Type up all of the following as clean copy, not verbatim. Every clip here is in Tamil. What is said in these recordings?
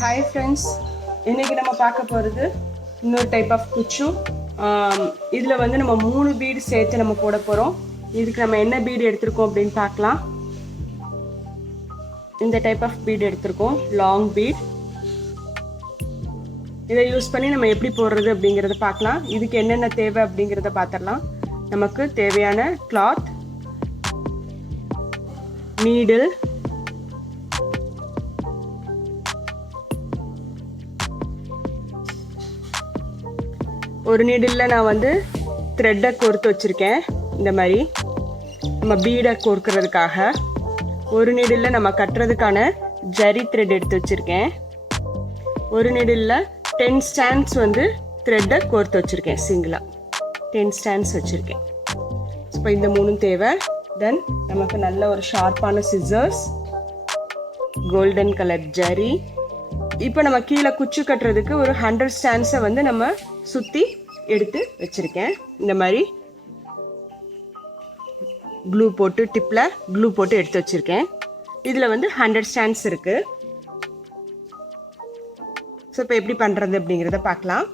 Hi friends, இன்னைக்கு நம்ம பார்க்க போறது இன்னொரு டைப் ஆஃப் குச்சு. இதுல வந்து நம்ம 3 பீட் சேர்த்து நம்ம போட போறோம். இதுக்கு நம்ம என்ன பீட் எடுத்துருக்கோம் அப்படின்னு பார்க்கலாம். இந்த டைப் ஆஃப் பீட் எடுத்துருக்கோம், லாங் பீட். இதை யூஸ் பண்ணி நம்ம எப்படி போடுறது அப்படிங்கறத பார்க்கலாம். இதுக்கு என்னென்ன தேவை அப்படிங்கறத பார்த்துடலாம். நமக்கு தேவையான கிளாத், நீடில், ஒரு நீடில் நான் வந்து த்ரெட்டை கோர்த்து வச்சுருக்கேன். இந்த மாதிரி நம்ம பீடை கோர்க்கிறதுக்காக ஒரு நீடில் நம்ம கட்டுறதுக்கான ஜரி த்ரெட் எடுத்து வச்சுருக்கேன். ஒரு நீடில் 10 ஸ்டாண்ட்ஸ் வந்து த்ரெட்டை கோர்த்து வச்சுருக்கேன். சிங்கிளாக 10 ஸ்டாண்ட்ஸ் வச்சுருக்கேன். இப்போ இந்த 3 தேவை. தென் நமக்கு நல்ல ஒரு ஷார்ப்பான சிசர்ஸ், கோல்டன் கலர் ஜரி. இப்போ நம்ம கீழே குச்சு கட்டுறதுக்கு ஒரு 100 ஸ்டாண்ட்ஸை வந்து நம்ம சுற்றி எடுத்து வச்சுருக்கேன். இந்த மாதிரி க்ளூ போட்டு, டிப்பில் க்ளூ போட்டு எடுத்து வச்சுருக்கேன். இதில் வந்து 100 ஸ்டாண்ட்ஸ் இருக்குது. ஸோ இப்போ எப்படி பண்ணுறது அப்படிங்கிறத பார்க்கலாம்.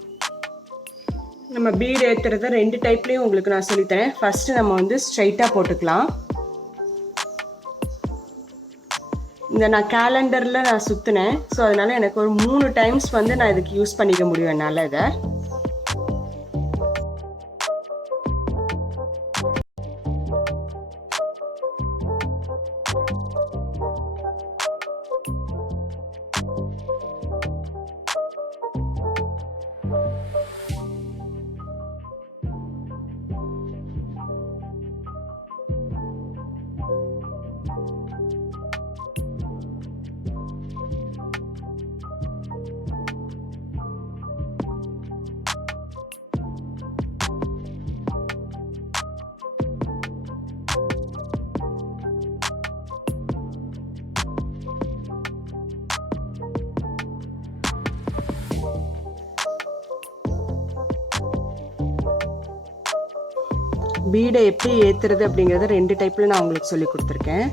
நம்ம பீடு ஏற்றுறத 2 டைப்லேயும் உங்களுக்கு நான் சொல்லித்தரேன். ஃபஸ்ட்டு நம்ம வந்து ஸ்ட்ரைட்டாக போட்டுக்கலாம். இந்த நான் கேலண்டரில் நான் சுற்றினேன். ஸோ அதனால் எனக்கு ஒரு 3 டைம்ஸ் வந்து நான் இதுக்கு யூஸ் பண்ணிக்க முடியும் என்னால். இதை பீடை எப்படி ஏற்றுறது அப்படிங்கிறத 2 டைப்பில் நான் உங்களுக்கு சொல்லி கொடுத்துருக்கேன்.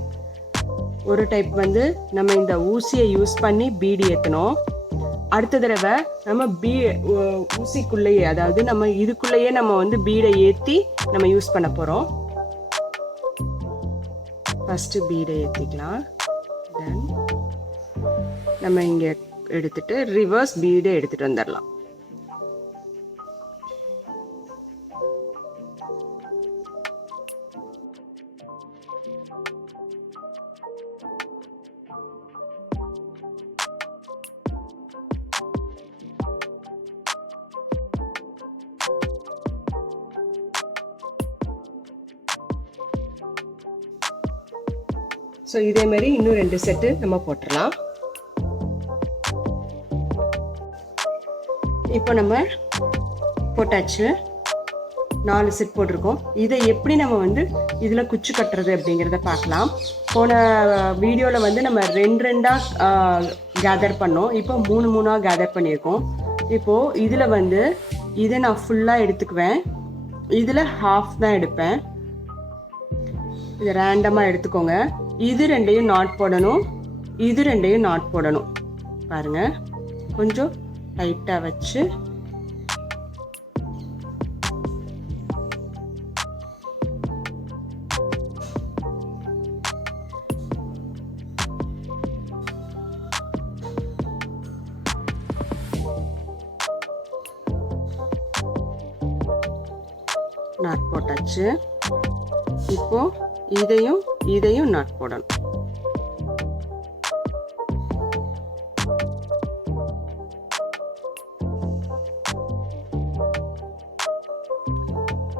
ஒரு டைப் வந்து நம்ம இந்த ஊசியை யூஸ் பண்ணி பீடு ஏற்றணும். அடுத்த தடவை நம்ம ஊசிக்குள்ளேயே, அதாவது நம்ம இதுக்குள்ளேயே நம்ம வந்து பீடை ஏற்றி நம்ம யூஸ் பண்ண போகிறோம். ஃபஸ்ட்டு பீடை ஏற்றிக்கலாம். தென் நம்ம இங்கே எடுத்துட்டு ரிவர்ஸ் பீடை எடுத்துகிட்டு வந்துடலாம். ஸோ இதே மாதிரி இன்னும் 2 செட்டு நம்ம போட்டுடலாம். இப்போ நம்ம போட்டாச்சு, 4 செட் போட்டிருக்கோம். இதை எப்படி நம்ம வந்து இதில் குச்சு கட்டுறது அப்படிங்கிறத பார்க்கலாம். போன வீடியோவில் வந்து நம்ம 2 கேதர் பண்ணோம். இப்போ 3 கேதர் பண்ணியிருக்கோம். இப்போது இதில் வந்து இதை நான் ஃபுல்லாக எடுத்துக்குவேன். இதில் ஹாஃப் தான் எடுப்பேன். இதை ரேண்டமாக எடுத்துக்கோங்க. இது 2யும் நாட் போடணும், இது 2யும் நாட் போடணும். பாருங்க, கொஞ்சம் டைட்டாக வச்சு நாட் போட்டாச்சு. இப்போ இதையும் நாட் போடணும்.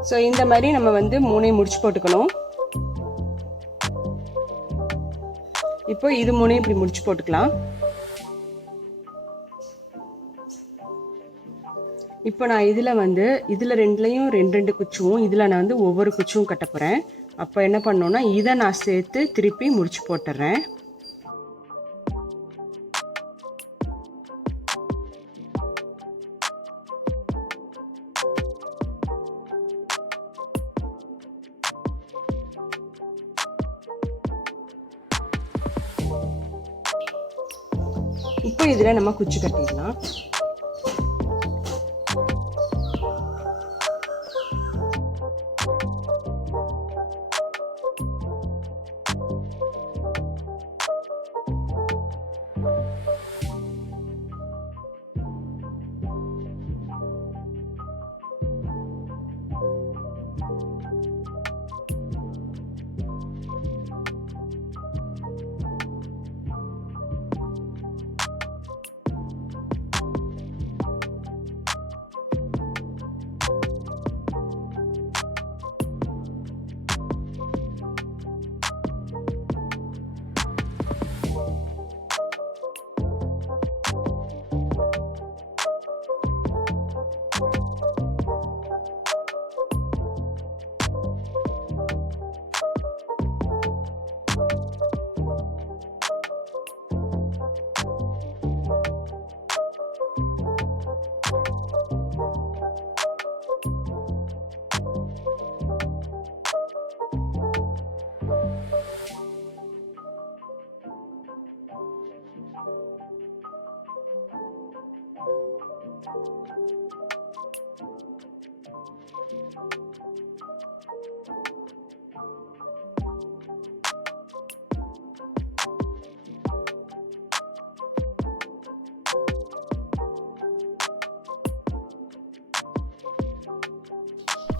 ஸோ இந்த மாதிரி நம்ம வந்து 3 முடிச்சு போட்டுக்கணும். இப்போ இது 3 இப்படி முடிச்சு போட்டுக்கலாம். இப்போ நான் இதில் 2லையும் 2 குச்சுவும், இதில் நான் வந்து ஒவ்வொரு குச்சுவும் கட்ட போகிறேன். அப்போ என்ன பண்ணோன்னா இதை நான் சேர்த்து திருப்பி முடிச்சு போட்டுறேன். இப்போ இதில் நம்ம குச்சி கட்டிடலாம்.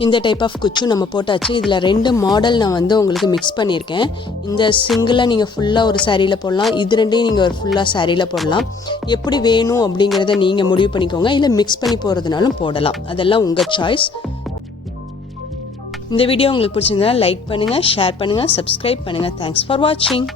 இந்த டைப் ஆஃப் குச்சு நம்ம போட்டாச்சு. இதில் 2 மாடல் நான் வந்து உங்களுக்கு மிக்ஸ் பண்ணியிருக்கேன். இந்த சிங்கிளாக நீங்கள் ஃபுல்லாக ஒரு சாரியில் போடலாம், இது ரெண்டையும் நீங்கள் ஒரு ஃபுல்லாக சாரியில் போடலாம். எப்படி வேணும் அப்படிங்கிறத நீங்கள் முடிவு பண்ணிக்கோங்க. இல்லை மிக்ஸ் பண்ணி போகிறதுனாலும் போடலாம், அதெல்லாம் உங்கள் சாய்ஸ். இந்த வீடியோ உங்களுக்கு பிடிச்சிருந்தா லைக் பண்ணுங்கள், ஷேர் பண்ணுங்கள், சப்ஸ்கிரைப் பண்ணுங்கள். தேங்க்ஸ் ஃபார் வாட்சிங்.